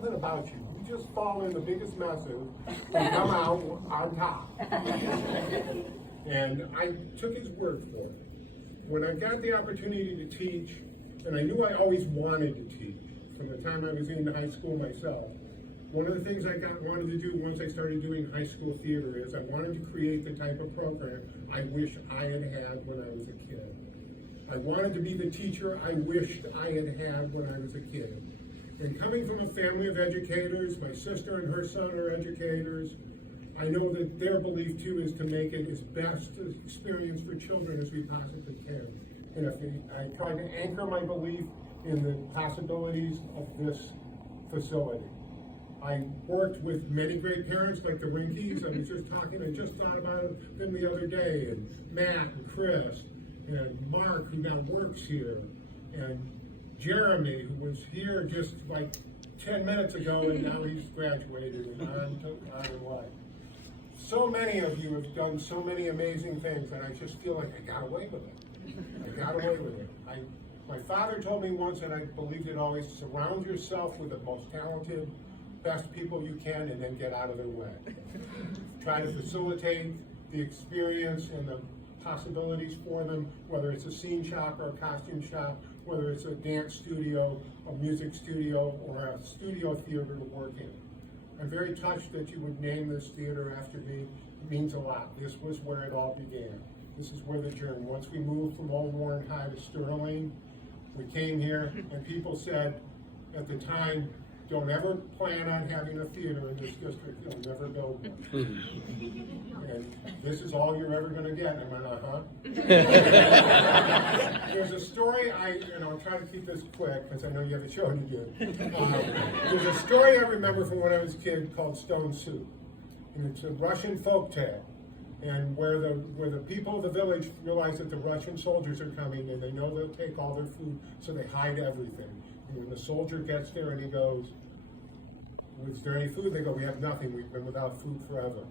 something about you. You just fall in the biggest messes and come out on top. And I took his word for it. When I got the opportunity to teach, and I knew I always wanted to teach from the time I was in high school myself, one of the things I wanted to do once I started doing high school theater is I wanted to create the type of program I wish I had had when I was a kid. I wanted to be the teacher I wished I had had when I was a kid. And coming from a family of educators, my sister and her son are educators, I know that their belief too is to make it as best an experience for children as we possibly can. And I try to anchor my belief in the possibilities of this facility. I worked with many great parents like the Rinkies. I was just talking, I just thought about them the other day, and Matt and Chris and Mark, who now works here, and Jeremy, who was here just like 10 minutes ago, and now he's graduated and on in life. So many of you have done so many amazing things, and I just feel like I got away with it. I got away with it. My father told me once, and I believed it always, surround yourself with the most talented, best people you can, and then get out of their way. Try to facilitate the experience and the possibilities for them, whether it's a scene shop or a costume shop, whether it's a dance studio, a music studio, or a studio theater to work in. I'm very touched that you would name this theater after me. It means a lot. This was where it all began. This is where the journey. Once we moved from Old Warren High to Sterling, we came here, and people said at the time, don't ever plan on having a theater in this district. You'll never build one. And this is all you're ever going to get. I went, There's a story, and I'll try to keep this quick because I know you have a show to do. There's a story I remember from when I was a kid called Stone Soup. And it's a Russian folktale. And where the people of the village realize that the Russian soldiers are coming, and they know they'll take all their food, so they hide everything. And when the soldier gets there and he goes, is there any food? They go, we have nothing. We've been without food forever.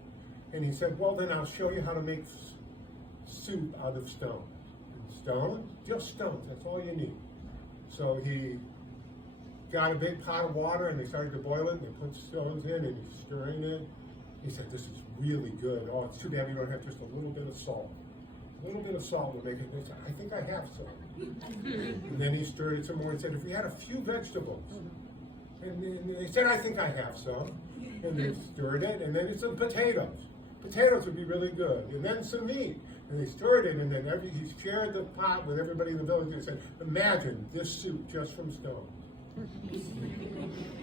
And he said, well, then I'll show you how to make soup out of stone. Stone? Just stones. That's all you need. So he got a big pot of water, and they started to boil it, and they put stones in, and he's stirring it. He said, this is really good. Oh, it's too bad we don't have just a little bit of salt. A little bit of salt will make it. He said, I think I have some. And then he stirred it some more and said, if we had a few vegetables. And they said, I think I have some. And they stirred it, and then some potatoes. Potatoes would be really good. And then some meat. And they stirred it, and then he shared the pot with everybody in the village and said, imagine this soup just from stones.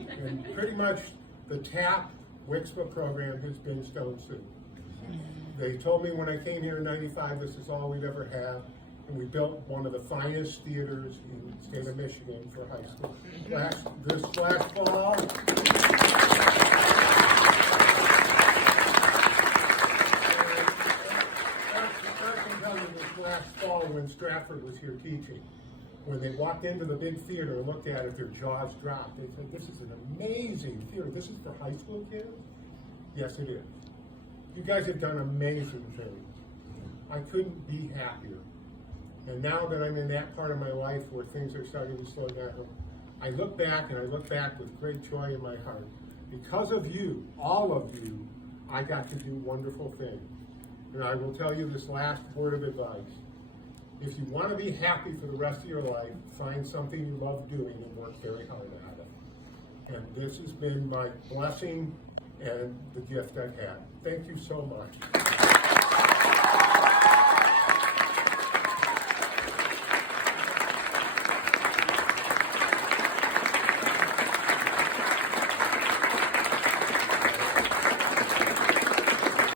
And pretty much the TAP Wixpa program has been Stone Soup. They told me when I came here in '95, this is all we'd ever had. And we built one of the finest theaters in the state of Michigan for high school. This last fall, when Stratford was here teaching, when they walked into the big theater and looked at it, their jaws dropped. They said, this is an amazing theater. This is for high school kids? Yes, it is. You guys have done amazing things. I couldn't be happier. And now that I'm in that part of my life where things are starting to slow down, I look back, and I look back with great joy in my heart. Because of you, all of you, I got to do wonderful things. And I will tell you this last word of advice. If you want to be happy for the rest of your life, find something you love doing and work very hard at it. And this has been my blessing and the gift I've had. Thank you so much.